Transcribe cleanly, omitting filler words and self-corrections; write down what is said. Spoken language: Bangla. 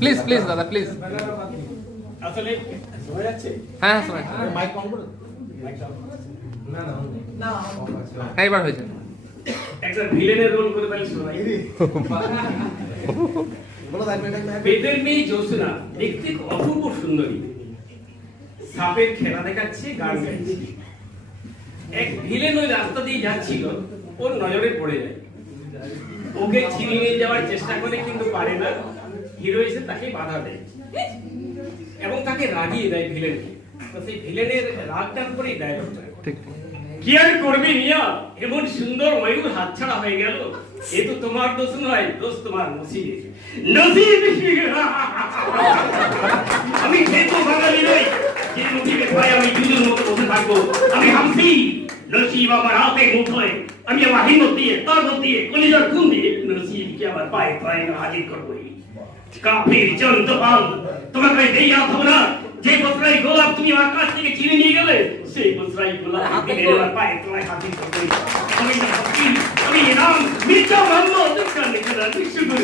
প্লিজ প্লিজ দাদা প্লিজ। আসলে শোনা যাচ্ছে? হ্যাঁ শোনা যাচ্ছে। মাইক অন করুন। না হ্যাঁ এবার হয়েছে। একটা ভিলেনের রোল করে তাহলে শোনাই। পেটের মেয়ে জ্যোৎস্না দেখতে অপূর্ব সুন্দরী, সাপের খেলা দেখাচ্ছে, গান গাইছে। এক ভিলেন ওই রাস্তা দিয়ে যাচ্ছিল, ওর নজরে পড়ে যায়। ওকে ছিনিয়ে নিয়ে যাওয়ার চেষ্টা করে কিন্তু পারে না। হিরো এসে তাকে বাধা দেয় এবং তাকে রাগিয়ে দেয় ভিলেনকে। তো সেই ভিলেনের রাগটার উপরেই ডায়লগটা। ঠিক। কি আর করবে মিয়া, এমন সুন্দর ময়ূর হাতছাড়া হয়ে গেল। এ তো তোমার দোষ নয়, দোষ তোমার নসিব। নসিব আমি খেতো বাঙালি নই যে নসিবে পাই আমি জুজুর মতো বসে থাকবো। আমি হামসি, নসিব আমার হাতে মুঠোয়। আমি আমার হিম্মত দিয়ে, তরমত দিয়ে, কলিজার খুন দিয়ে নসিবকে আমার পায়ে পায়ে হাজির করবোই। কাফির জন্তপাল, তোমাকে দেইয়া হবো না। যে বসরাই গোলাপ তুমি আমার কাছ থেকে চিনে নিয়ে গেলে, সেই বসরাই গোলাপ আমার পায়ে তলায় হাজির করবোই। আমি হামসি, আমি নাম মির্জা মোহাম্মদ, শুকুর